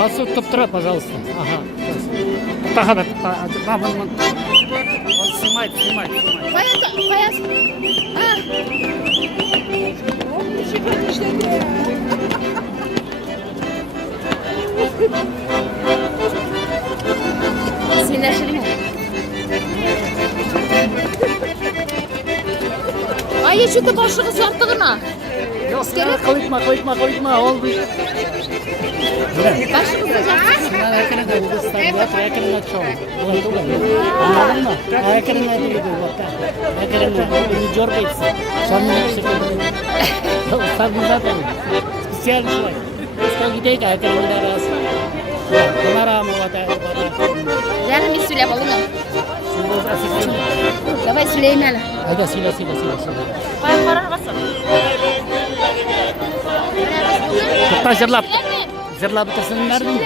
Асу туп-тура, пожалуйста. Ага. Тахада, вон. Снимай. Пояс. Sinirlerim. Ay şu başlığı sarttığına. Yok, kılıkma, oldu. Başlığı sıcaksın. Ben ayakını da bu standart, ayakını da çok. Anladın mı? Ayakını da değil bu hatta. Ayakını da bir jor beysin. Şanlı bir şey. Ustadın zaten. Spesiyal bir şey. Usta gidelim ayakını da arası. Bunlara mı vata? Yani bir süre balığı. Давай Süleyman. Hadi sila. Bayağı para basın. Hatta zırlap bitirsin nerede mi?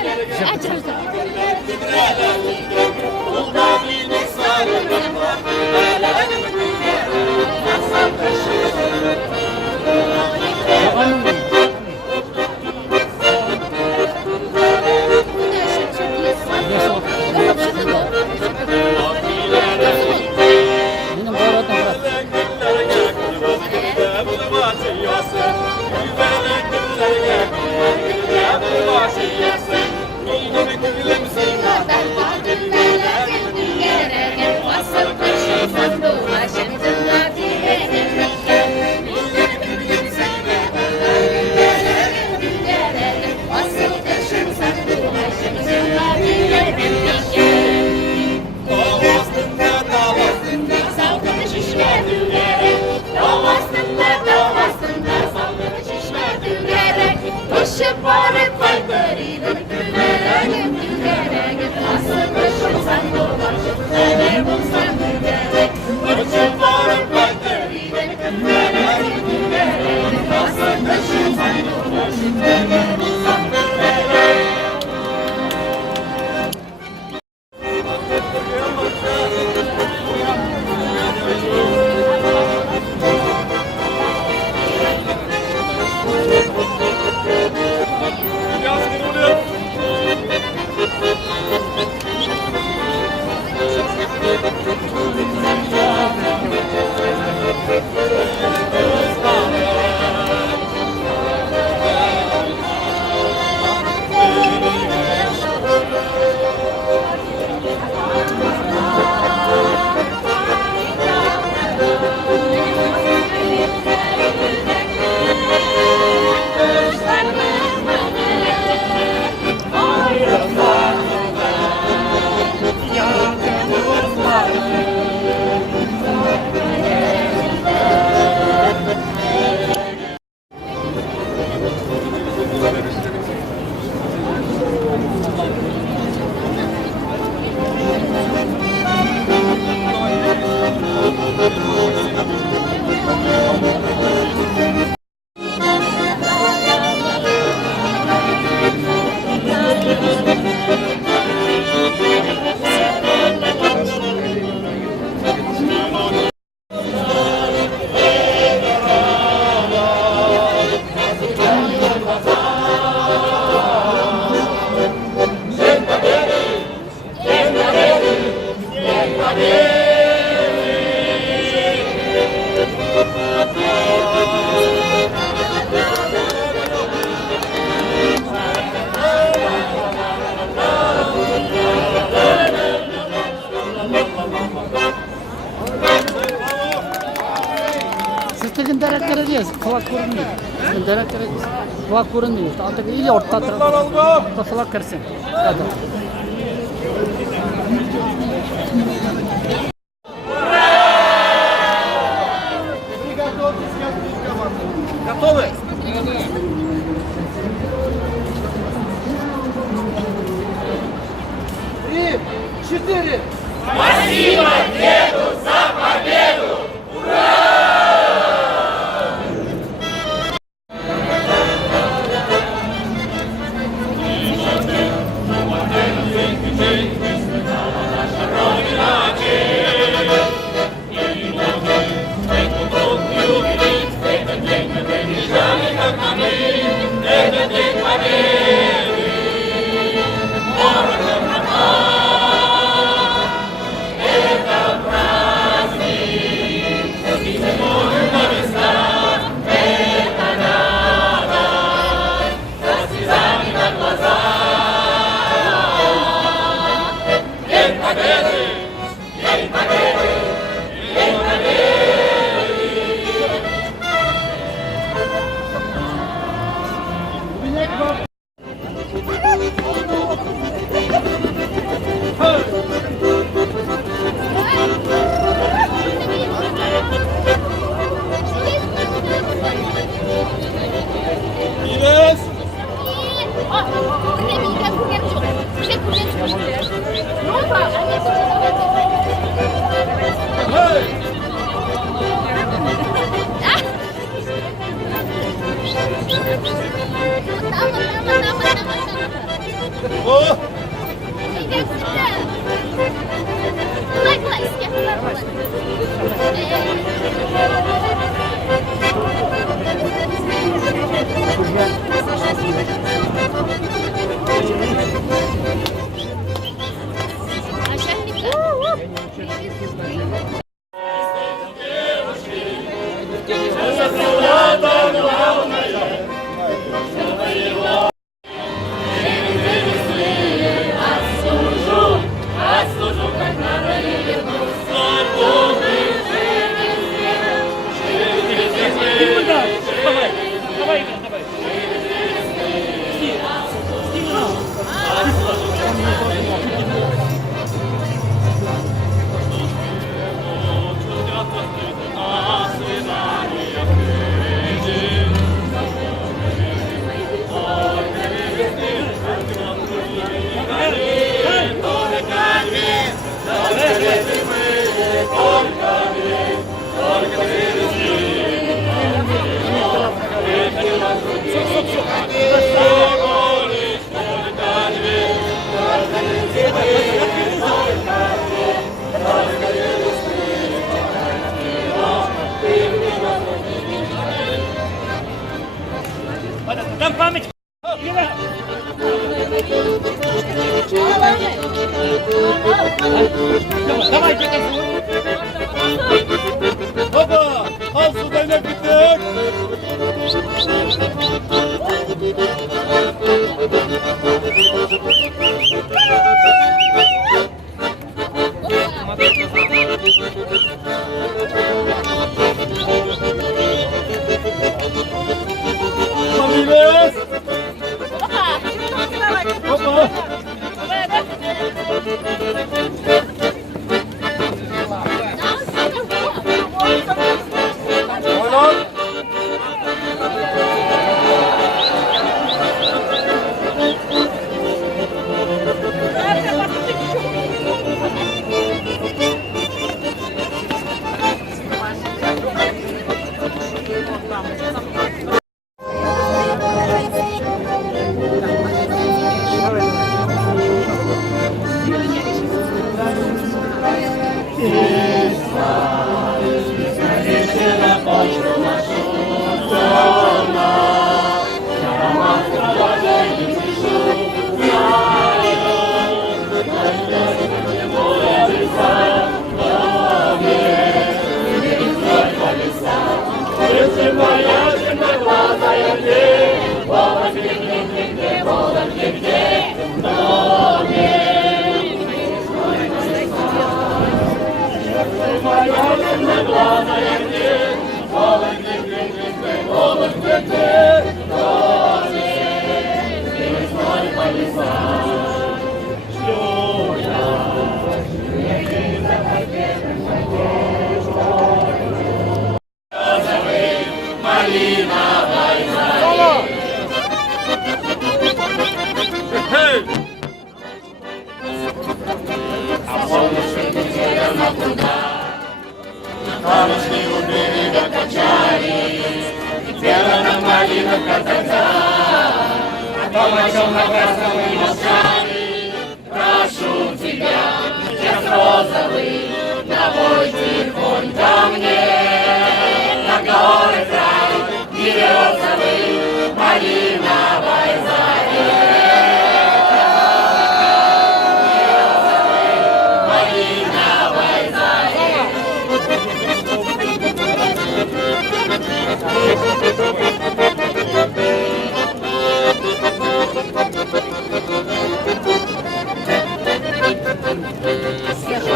iyice kulak görünmüyor. Dere kulak görünmüyor. Artık iyice orta tarafı. Kulak kırsın. Hadi. Готовы? Три, четыре. Biraz. Oh. Там память. Давайте. Опа! Al sudayla bittik. Biraz. Опа! Oynat.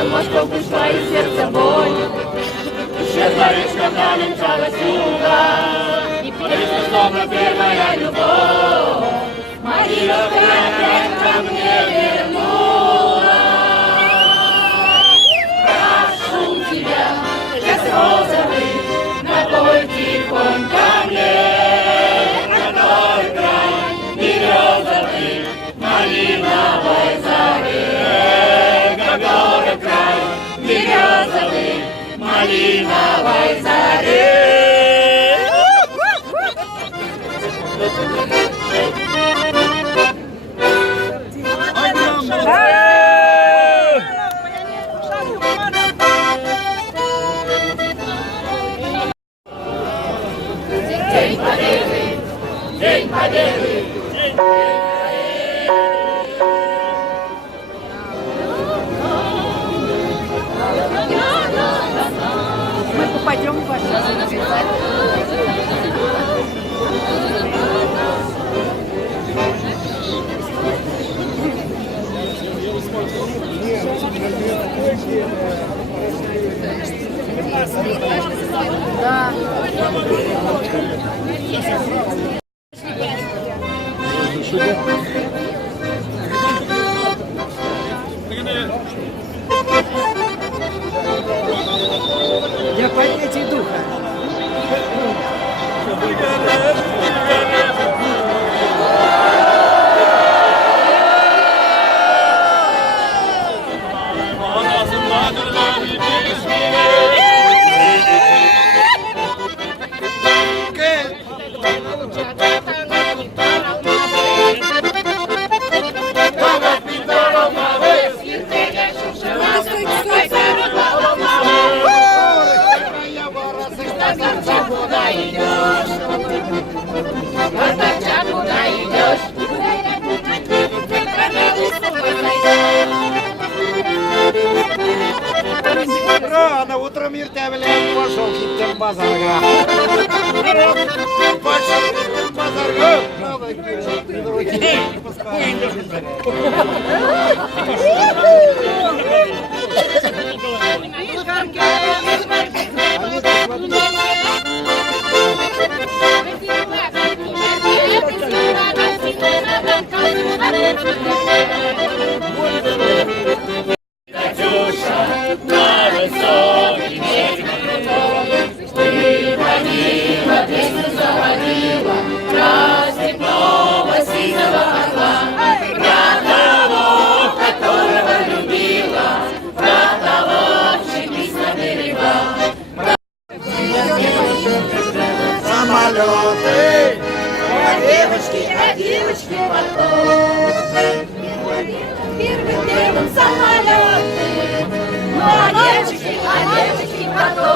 Мошков пришла и сердце боль. Исчезла речка, намечалась юга, и песня словно первая любовь. Мария опять ко мне вернулась. Прошу тебя, час розовый, напой тихонь ко мне. Родной край березовый, малиновой заре. Родной край березовый, малиновой заре. День Победы! День Победы! Мы попадем в ваш Да. Для поднятия духа. Куда идешь? Куда идешь? Рано утром Иртевлен пошел хиттер базарга. Пошел хиттер базарга. Надо киржать, пускай. Катюша, на высокий ветер ты водила, песню заводила, про степного сизого орла, про того, которого любила, про того, чей лист на берегах. Самолеты, А девочки потом. Первым делом самолеты, ну а девочки потом.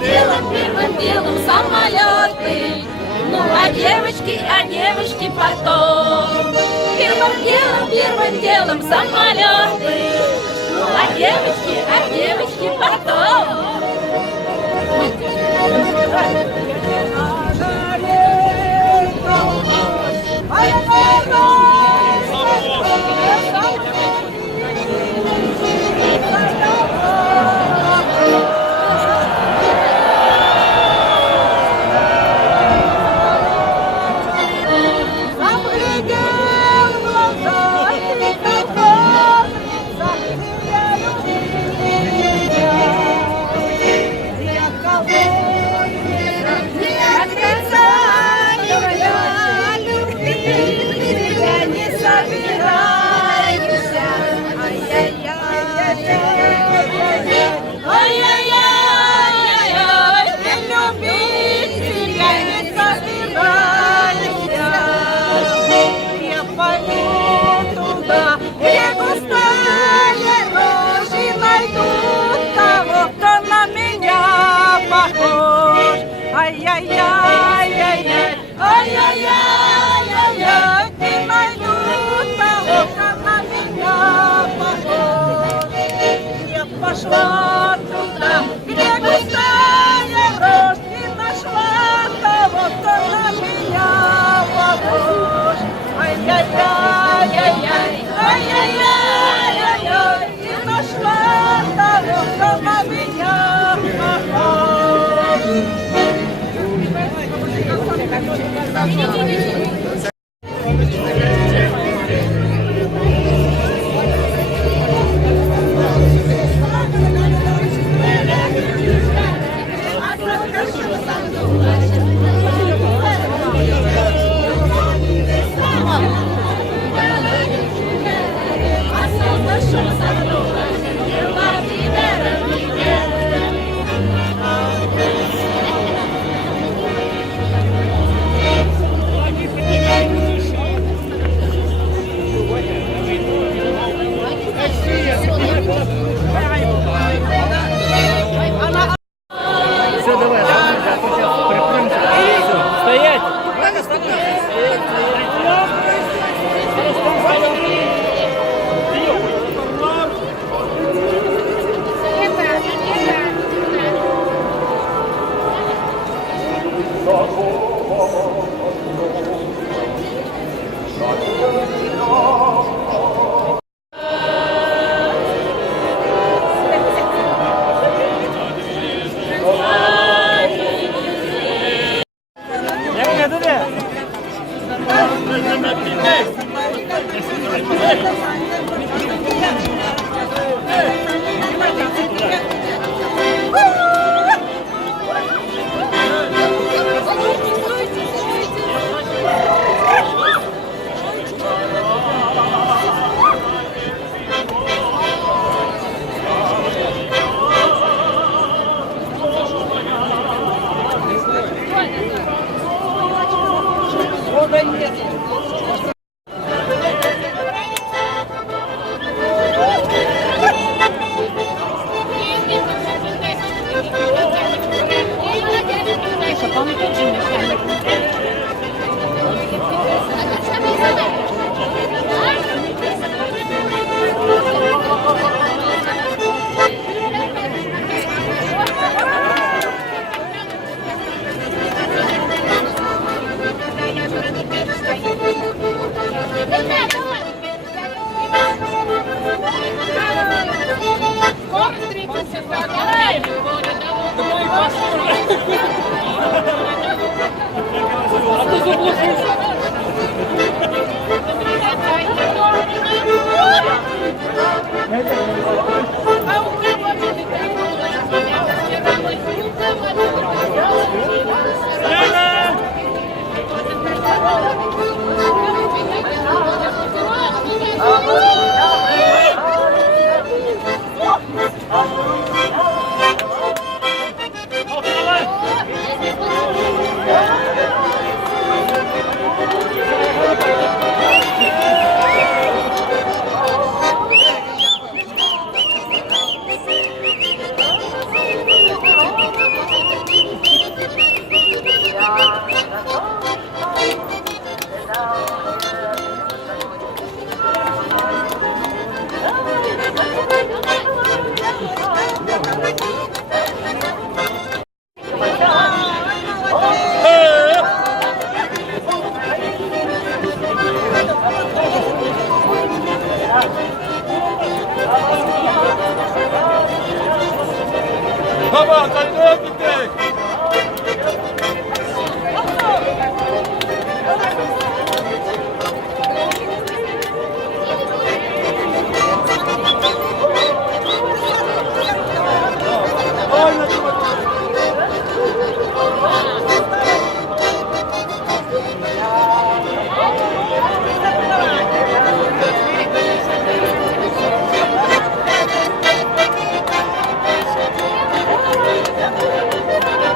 Первым делом самолеты, ну а девочки потом. Первым делом самолеты, ну а девочки потом. туда, где густая рожь, и нашла того, кто на меня похож. Ай-яй-яй-яй-яй, ай-яй-яй-яй-яй, и нашла того, кто на меня похож. Все, давай, стоять! Як не туди? Baba, sen ne gittik? Thank you.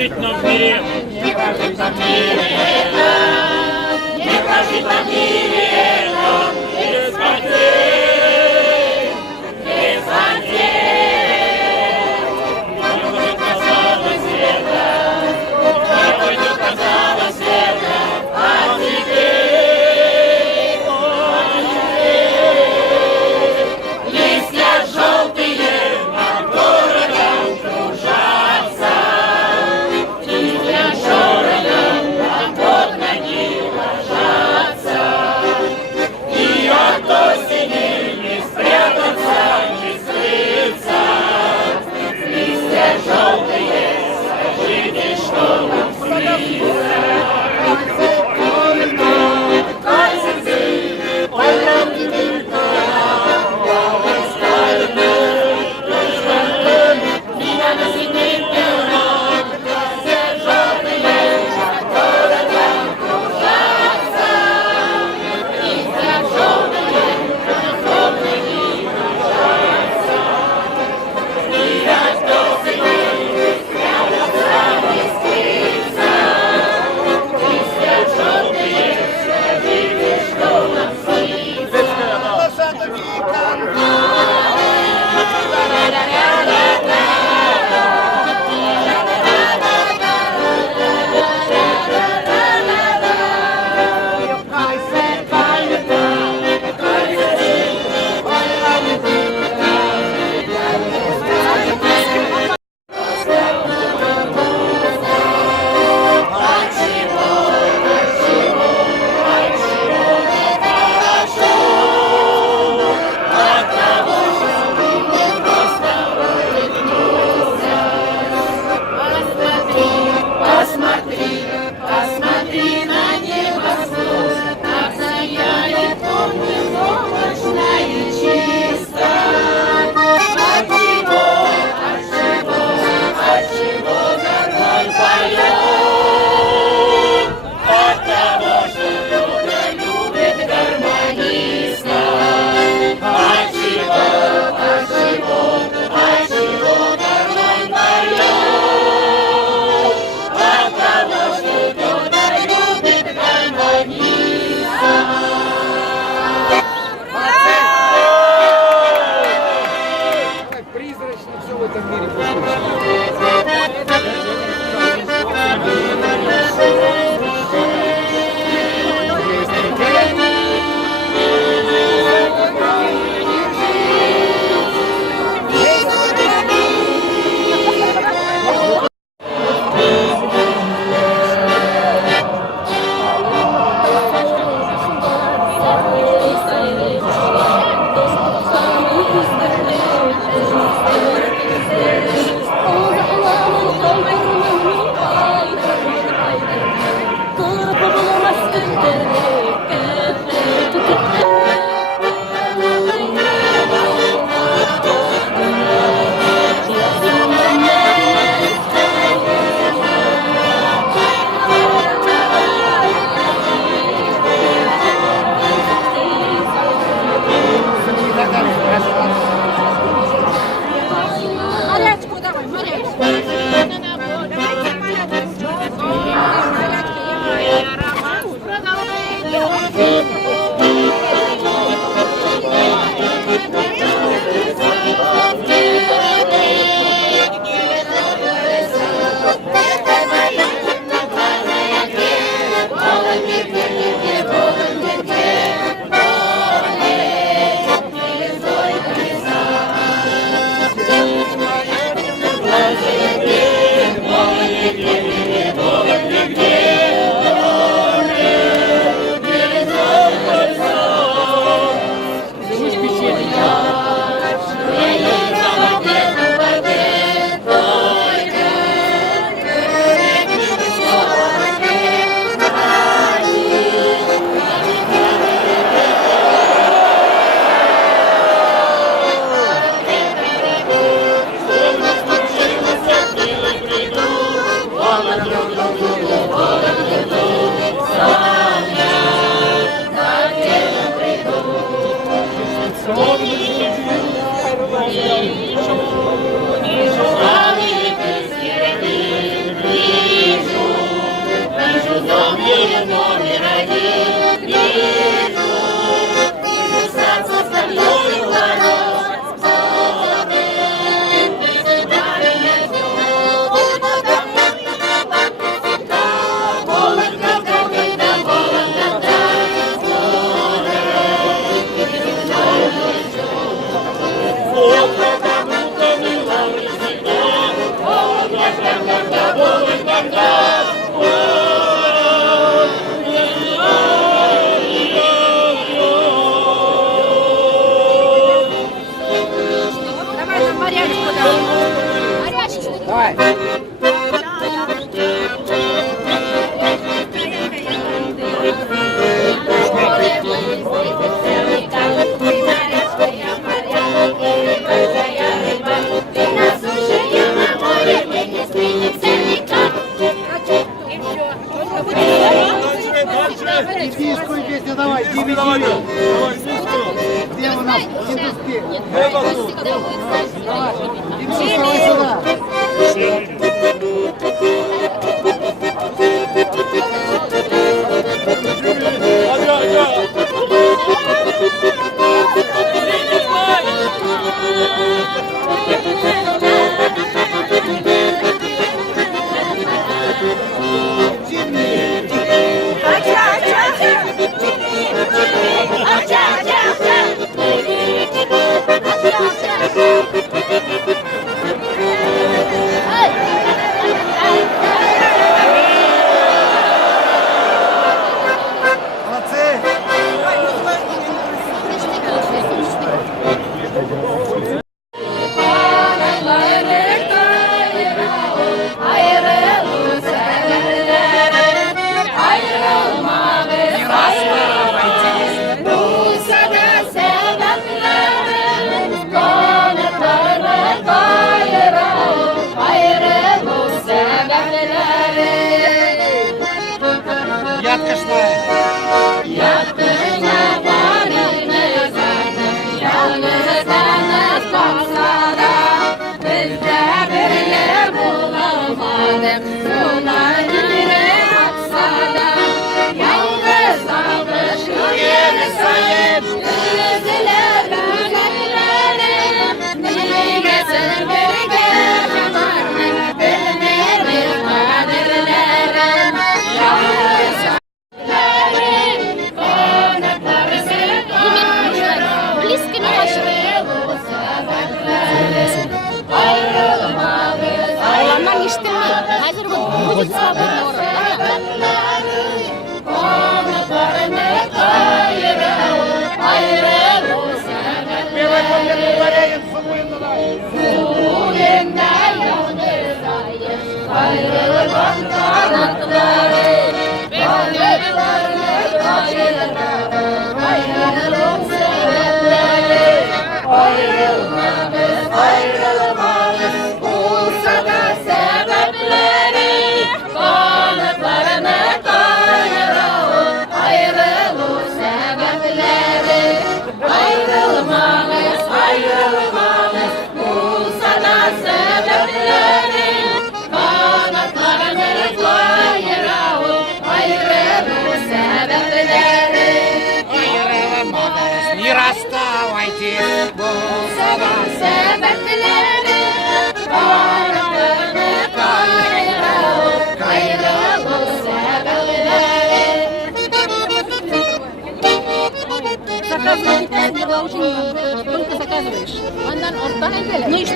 жить нам в мире. Не прожить нам в мире нам, не прожить нам в мире нам, без потерь, без потерь. Не будет, казалось, света, не будет, казалось, света, а теперь, листья желтые над городом кружатся, листья желтые над под ноги ложатся, и от осени не спрятаться, не скрыться. Листья желтые, скажите, что нам снится. Посмотри на небосвод, как сияет он безоблачно и чисто. Отчего горой поет? От того, что Люда любит гармониста. Отчего горой поет? От того, что Люда любит гармониста. Призрачно все в этом мире послушно. Морячку давай, морячку. Шановні, Давай, иди сюда. Где у нас индустрия? Это тут. Иди сюда. Ага, ага. Молодцы. Яд кошмар. Близко не Olanlar iştirmiyor. Hazır bu çocuk sabırlı Первый победу дворянин Сумуин. Не расставайтесь, bulsa da sebepleri Заказывай, не должен. Только заказываешь. Ondan ortadan evvel. Ну и что?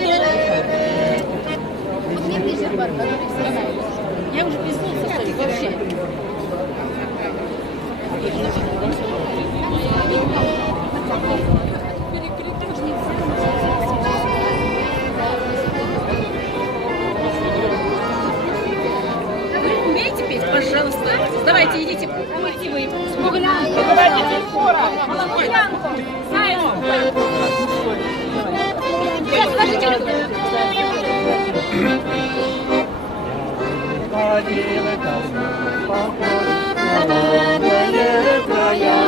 Вот нет лидер бар, который знает. Я уже пиздец составить вообще. Вы умеете петь? Пожалуйста. Давайте, идите. Идите вы. Смуглянку. Давайте скоро. Смуглянку. Сейчас, скажите. Ходили там, поход, края,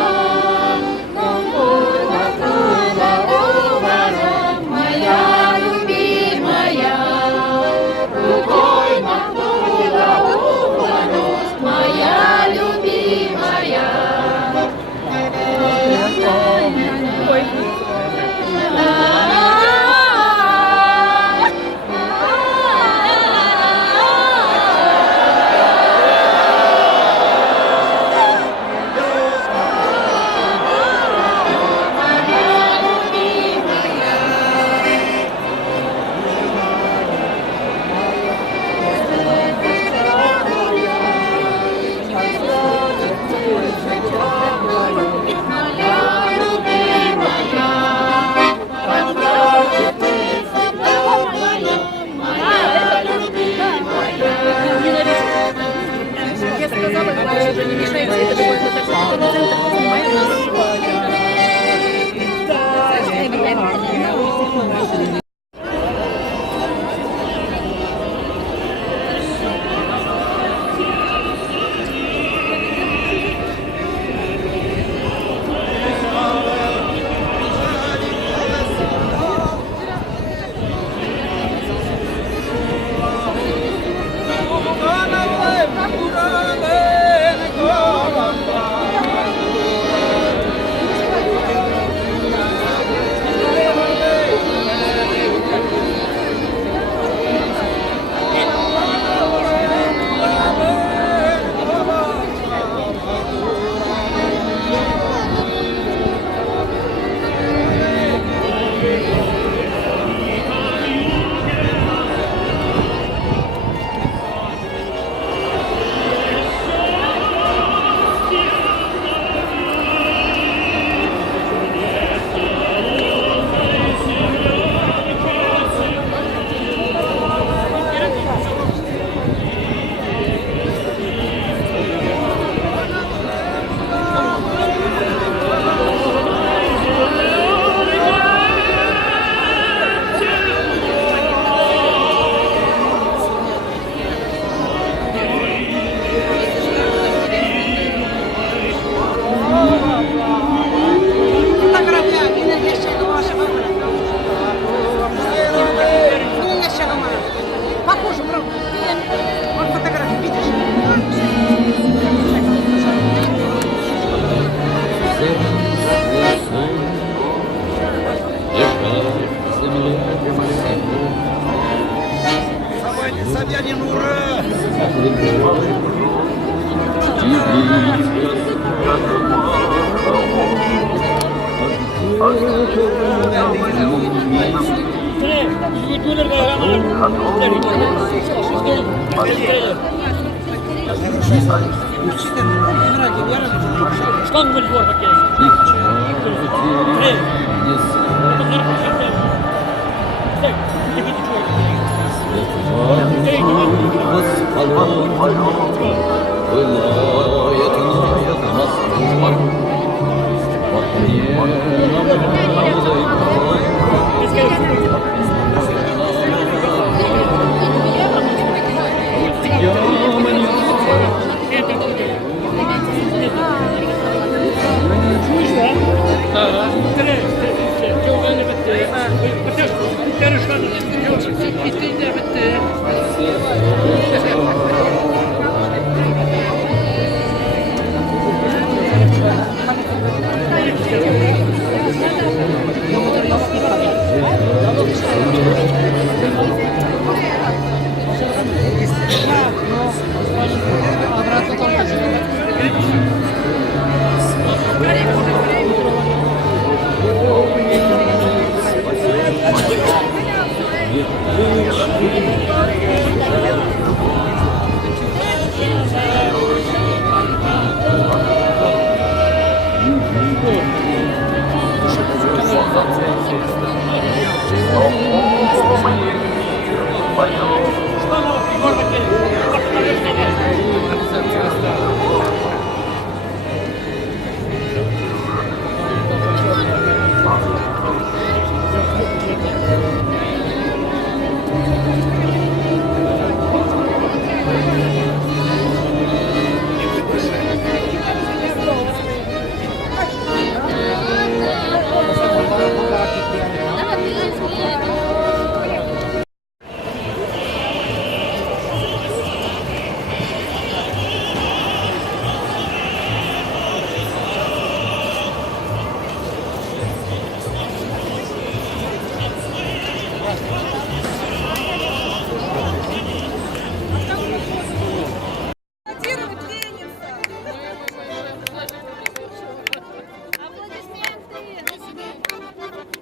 Крестьянин, ура! Сколько будет город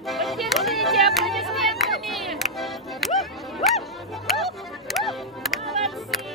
Поддержите аплодисментами! Молодцы!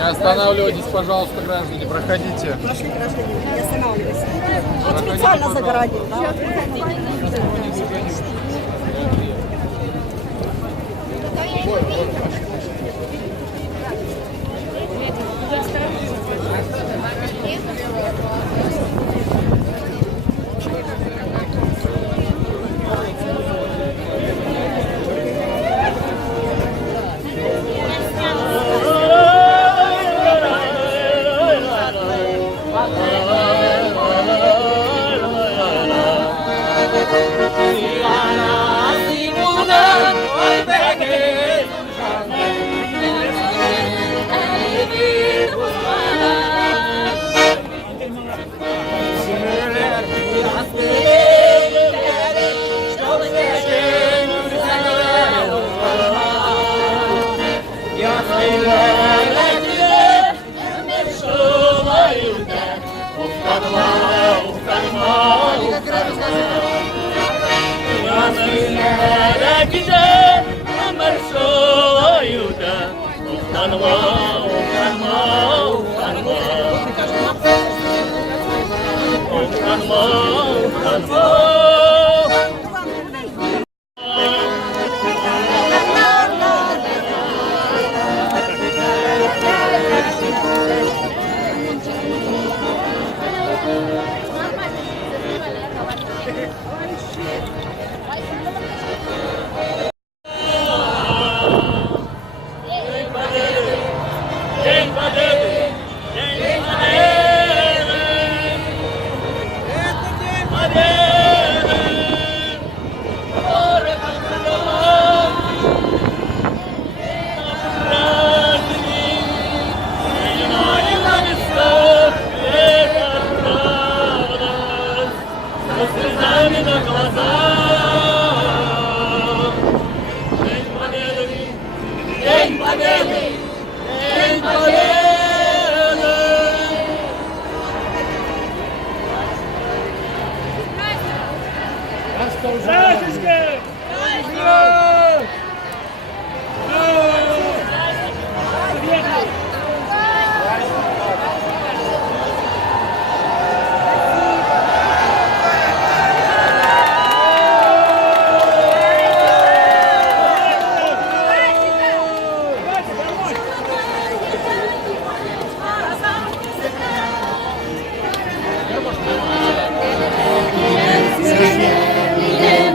Не останавливайтесь, пожалуйста, граждане, проходите. Наши граждане, не останавливайся. Вот Проходите, специально пожалуйста. загородил, да?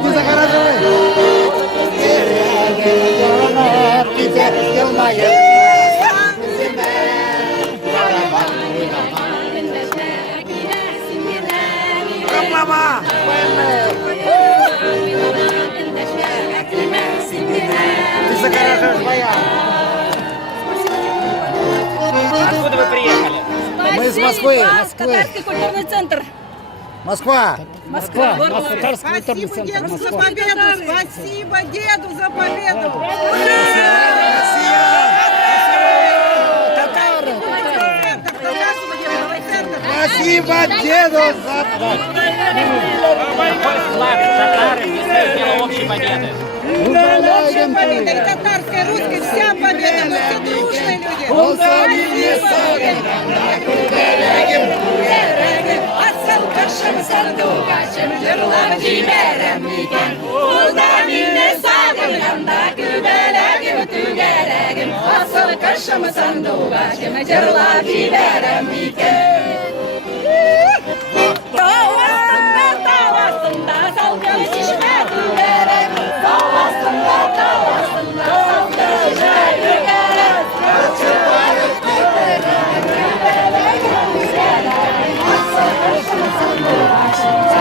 Не загораживай! Мама! Ты загораживаешь моя! Откуда вы приехали? Мы из Москвы. Татарский культурный центр. Москва! Москва, Татарский культурный Спасибо центр, деду за Москва. победу! Спасибо деду за победу! Спасибо деду за Какой флаг татары несут дело общей победы? Общая победа и татарская, и русская, вся победа, мы все дружные люди. Asılkaşım sandukaşım yırlar ciğerim iken Kulda minne sabır yanda kübele gibi tüge Asıl kaşımı sandu başıma Cırla biberem Davasında salgın şişme tüverem Davasında salgın şişme tüverem Asıl kaşımı sandu başıma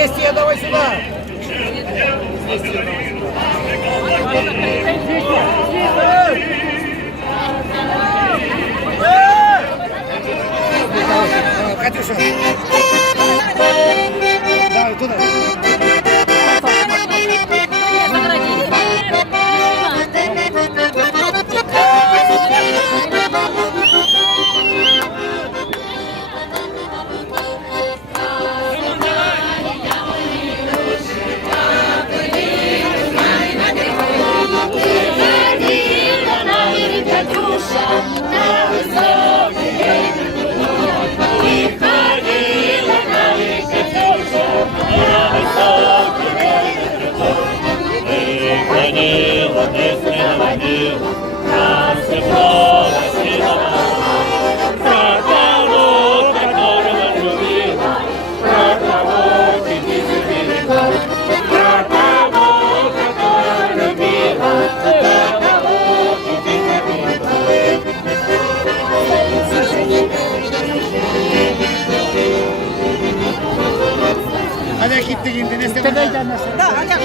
Известия давай сюда. Катюша. Давай туда. Hadi gitti gitti. Neste Да, Аня.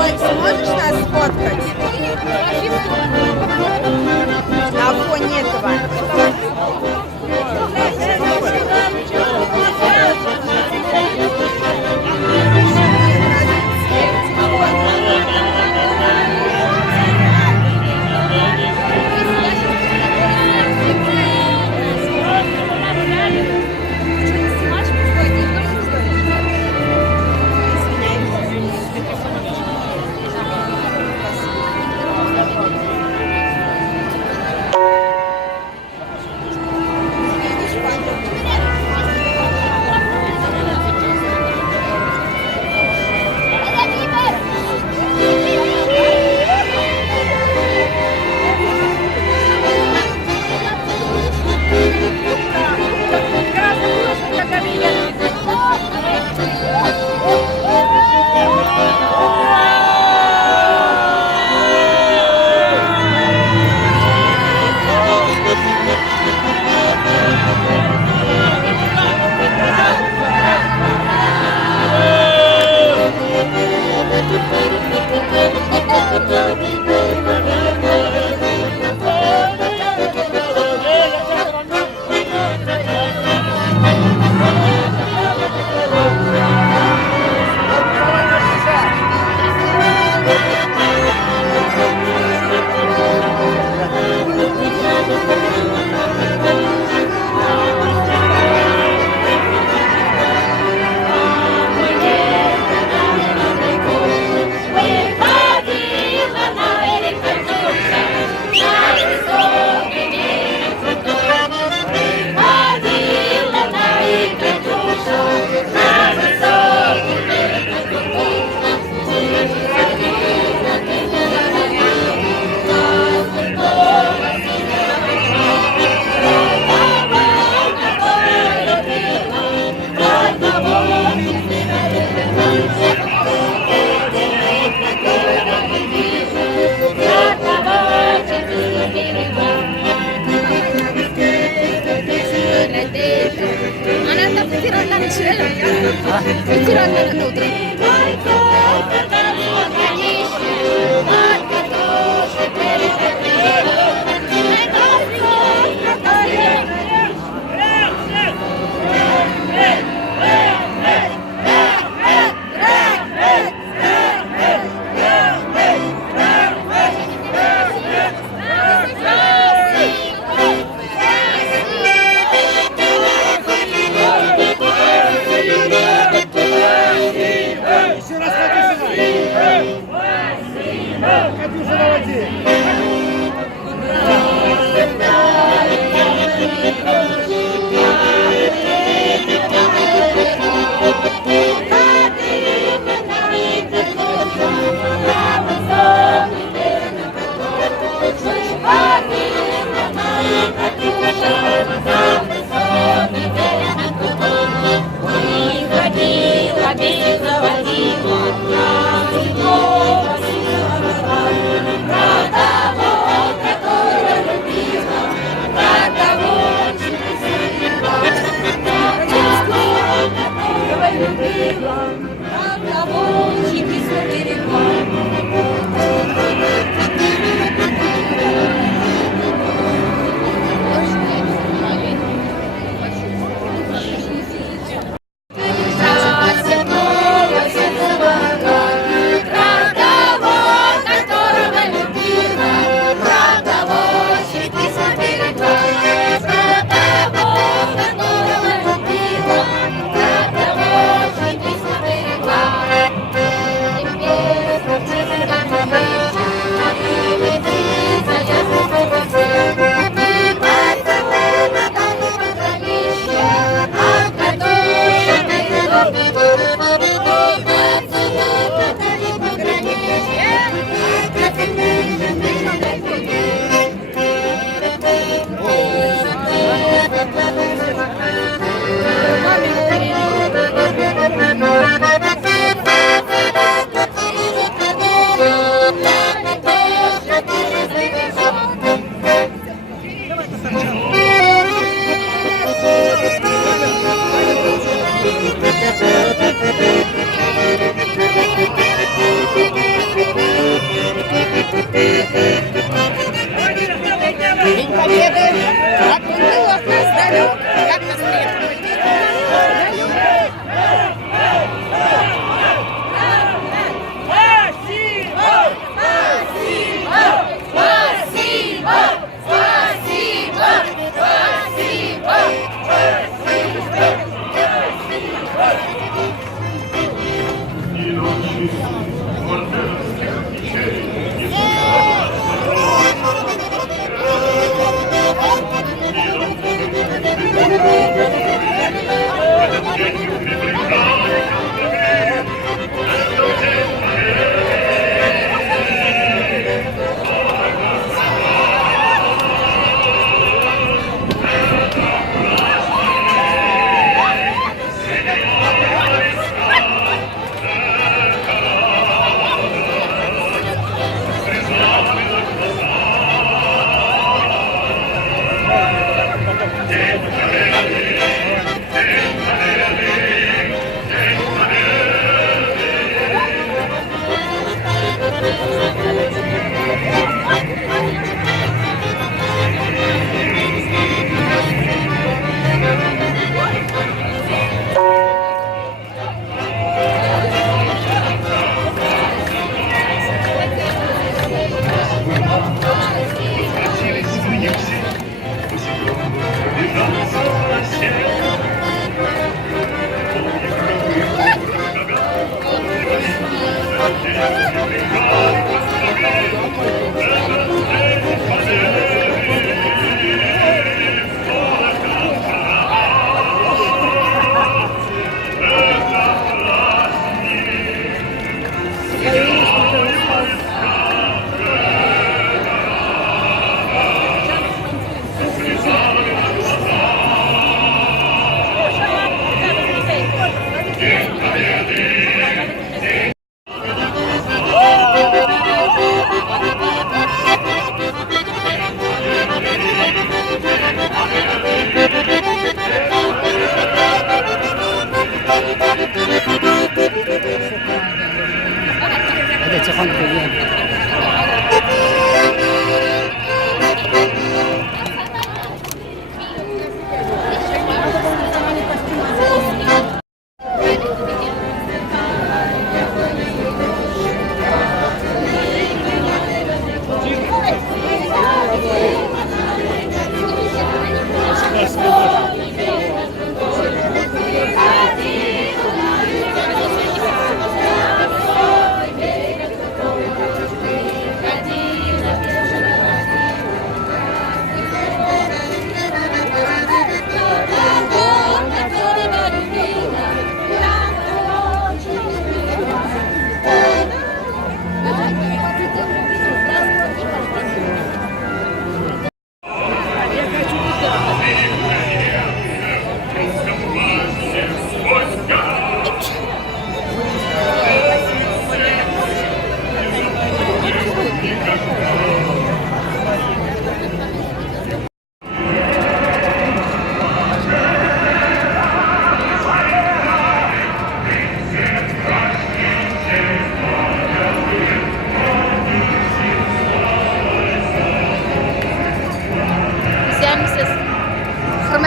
Ой, сможешь нас сфоткать? На фоне этого. Ходила, без заводила, седого сила, про того, которого любила, про того, чего любила, про того, чего берегла.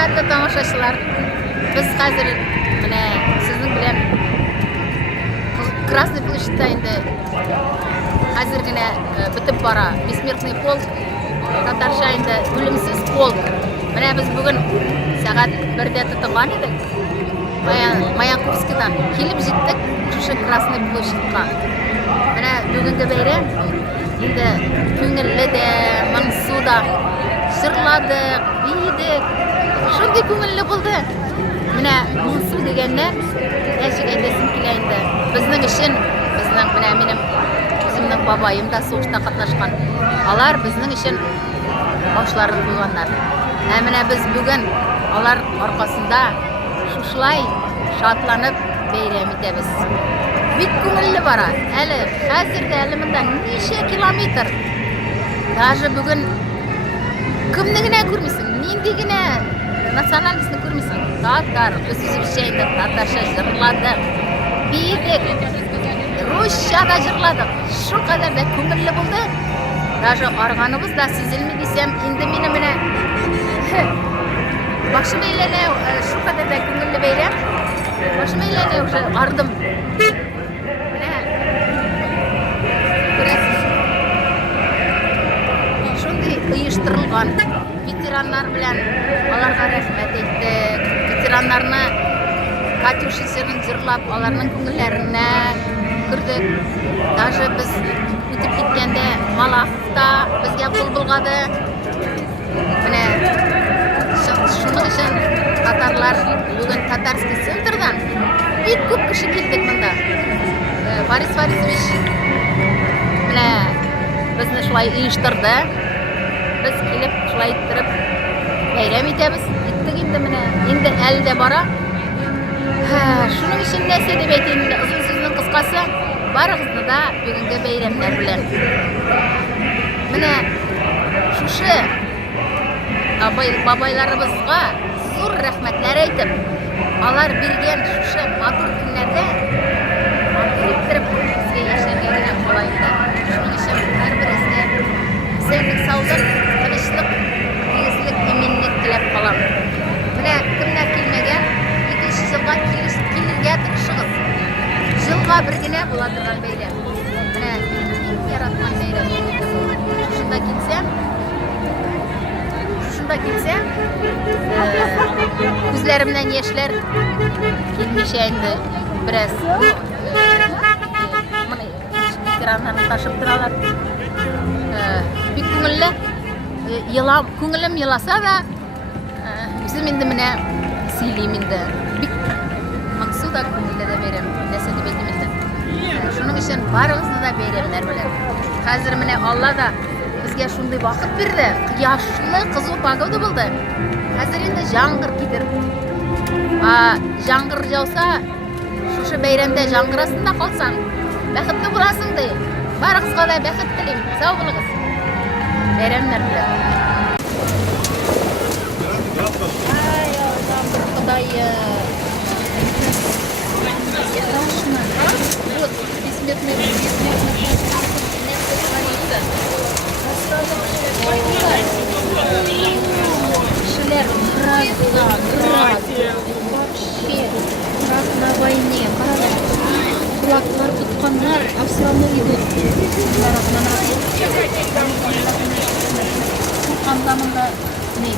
Құрметті тамашашылар, біз қазір міне сіздің білем Красный площадьта енді қазіргіне бітіп бара. Бессмертный полк, татарша енді өлімсіз полк. Міне біз бүгін сағат 1-де тұтылған едік. Маянковскийдан келіп жеттік шушы Красный площадьқа. Міне бүгінгі бәйрем енді көңілі де, мұңсу да, жырладық, бейдік. Шондай көңілі болды. Міне мұңсу дегенде әшік айтасым келейінді. Біздің үшін, менің өзімнің бабайым да соғышта қатнашқан. Алар біздің үшін башларын қойғандар. Міне біз бүгін алар арқасында шушылай шатланып бәйрем етеміз. Бик көңілі бара. Әлі қазірде әлі мында неше километр. Даже бүгін кімнігіне көрмейсің, нендегіне националистіні көрмейсің. Татар, өсізіп шейді, татарша жырладық, бейдік, русшада жырладық. Шу қадар да көңілі болды. Даже арғанымыз да сезілмей десем, енді мені міне бақшым eyлене, шу қадар да көңілі бейрем. Бақшым eyлене уже ардым. Міне, көресіз. Шондай ұйыштырылған ветерандар білән аларға рәхмәт еттік. Ветерандарны Катюша серін жырлап, аларның көңілләріне күрдік. Даже біз өтіп кеткенде Малаховта бізге қол бұлғады. Міне, шуның үшін татарлар бүгін татарский центрдан бик көп кіші келдік мұнда. Борис Борисович міне бізді шулай ұйыштырды. Біз келіп шулай иттіріп бәйрем етеміз. Иттік енді міне, енді әлі де бара. Шуның үшін нәрсе деп айтайын, ұзын сөзінің қысқасы, барыңызды да бүгінгі бәйремдер білен. Міне, шушы бабайларымызға зор рәхмәтләр айтып, алар берген шушы матур күнләрдә матур иттіріп бізге яшәргә генә қолайында. Шуның үшін әрбірізге сәндік саулық, тынычлық, тигезлек, именлек тілеп қалам. Міне, кімдер келмеген, 2 жылға келерге тырышығыз. Жылға бір генә бола тұрған бәйрем. Міне, яратқан бәйрем. Шунда келсем, күзләремнән яшьләр килмичә инде бераз. Міне, ветераннарны ташып торалар. Бик күңелле, күңелем еласа да, үзем инде менә сөйлим инде. Бик моңсу да күңелле дә бәйрем. Нәрсә дип әйтим инде. Шуның өчен барыгызны да бәйрәмнәр белән. Хәзер менә Алла да бізге шундай вақыт берді. Қияшлы, қызу погода болды. Хәзер енді жаңғыр кетер. Жаңғыр жауса, шушы бәйрәмдә жаңғыр астында қалсаң, бәхетле боласың да. Барығызға да бәхет тілейм. Сау болыңыз. Бәйрәмнәр белән. Ай, Аллам, Құдайым. Страшно. Вот, бессмертный Шелер град, вообще град на войне, кулаклар тутканнар, а все равно идут. Курканда мында не?